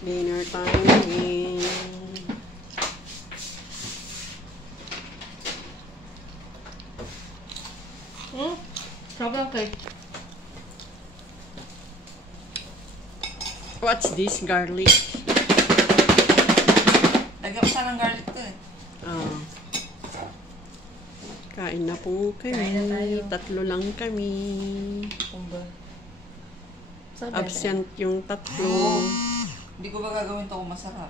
Dinner time in. Sobrang cake. What's this? Garlic. Lagyan ko sana ng garlic to eh. Kain na po kami. Kain na tayo. Tatlo lang kami. Kumba. Absent yung tatlo. Hindi ko ba gagawin to kung masarap?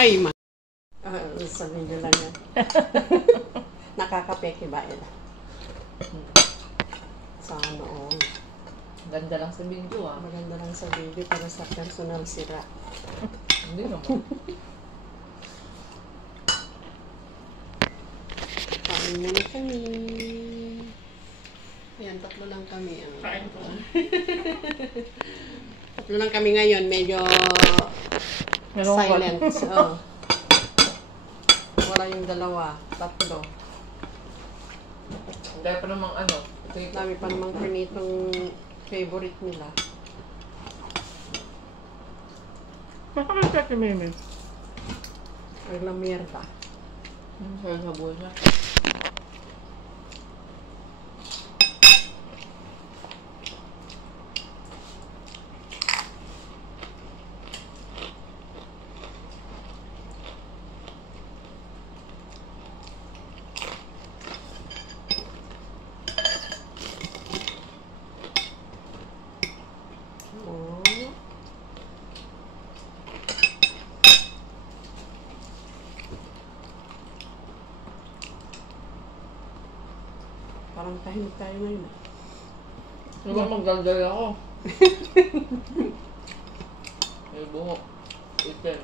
Ay, ma. Sabi nyo lang yan. Nakakapeke ba yun? Sana all. Ganda lang sa video ah. Maganda lang sa video para sa personal sira. Hindi naman. Kain muna kami. Ayan, tatlo lang kami. Kain ko. Tatlo lang kami ngayon. Medyo silent. Oh. Wala yung dalawa. Tatlo. Dahil pa namang ano. Dami pa namang prinitong favorite nila. Masakit ka si Mimi. Ay, la mierda. Sa sabon niya. Parang tahimik tayo ngayon. Ano ba magdaldal ako? May buhok. Item.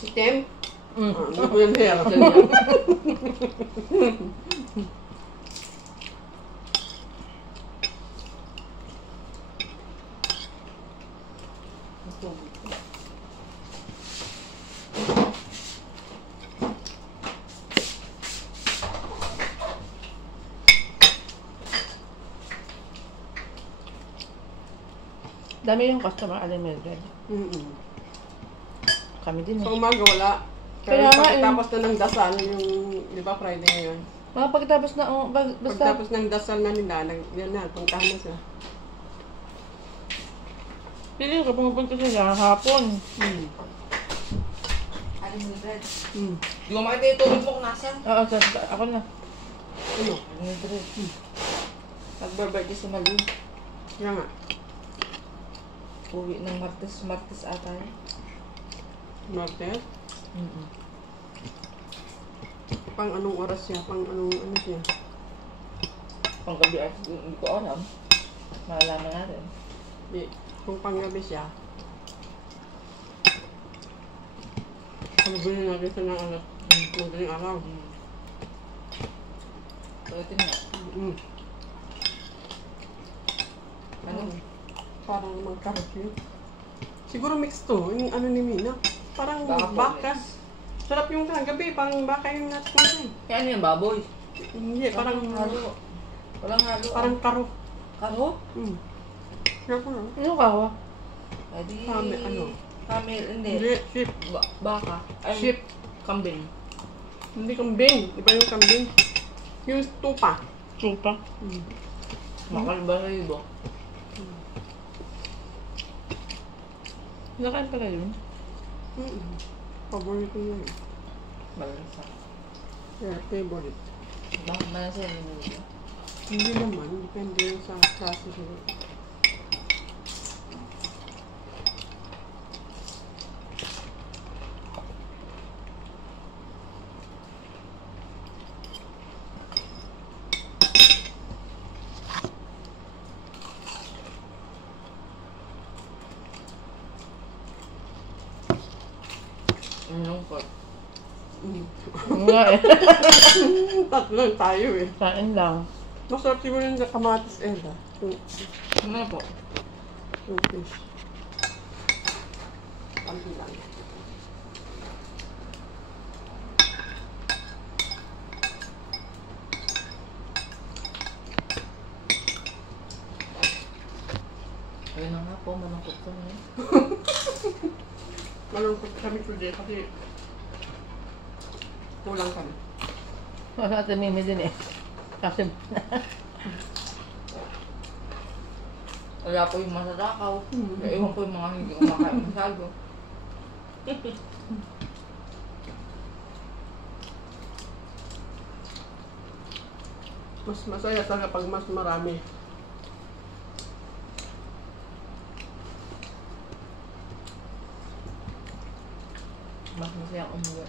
Item? Hindi ko yung hair. Dami yung customer alam Mildred. Kami din Sa eh. umaga wala. Kaya Pero nga pagkatapos na ng dasal, yung, di ba Friday ngayon? Mga pagkatapos na, basta... Pagkatapos ng dasal na nila, yan na, puntahan na sila. Piling ko, pumupunta sila hapon. Aling Mildred. Di ko makita yung tubig mo kung nasan. Oo, ako na. Ano? Aling Mildred. Nag-birthday si Malu. Kaya nga. Uwi ng Martes ata yun. Martes? Pang anong oras siya? Pang anong ano siya? Panggabi at hindi ko alam. Malalaman natin. Di, kung panggabi siya, sabihin natin siya ng alas, madaling araw. Pagdating na. Ano? Parang magka-review. Siguro mix to, yung ano ni Mina. Parang baka. Sarap yung gabi, parang baka yung natin ko. Kaya ano yung baboy? Hindi, parang halo. Walang halo. Parang karo. Karo? Kaya ko na. Ano kawa? Adi... Ano? Camel, hindi. Hindi, sheep. Baka. Ay, Sheep. Kambing. Hindi kambing. Iba yung kambing. Yung tupa. Tupa? Makalbalayibo. Nakain pala yun? Favorite ko yun. Malansa. Yeah, favorite. Bakit malansa yun yun? Hindi naman. Depende yun sa klase siguro. Lungkot. Nga eh. Tatlo tayo eh. Kain lang. Masarap siguro yung kamatis Ella. Ano po? Yung fish. Kampi lang. Ayun na nga po, malungkot ko na yun. Malungkot kami today kasi kulang kami. Wala sa Mimi din eh. Kasi wala po yung masarakaw. Iwan po yung mga hindi kumakain masyado. Mas masaya talaga pag mas marami. Mas masaya umuwi.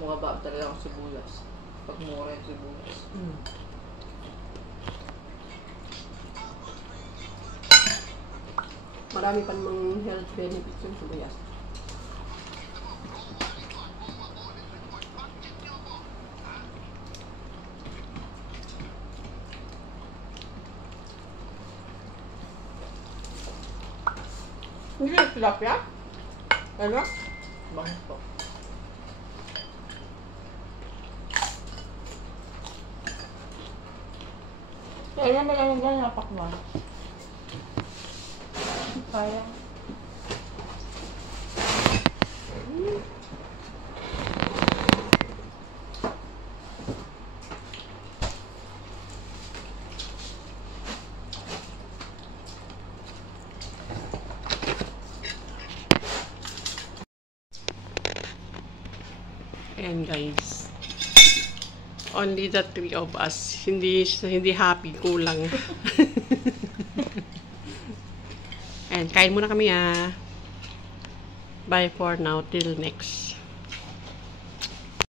Mukha ba talaga ang sibuyas? Pag mura yung sibuyas. Marami pa namang health benefits yung sibuyas. Hindi yung tilapia? Ano? Bangis po. Kaya naman ang ganyan napakman. Kaya. Ayan guys. Only the three of us. Hindi happy, kulang. Ayan, kain muna kami ah. Bye for now, till next.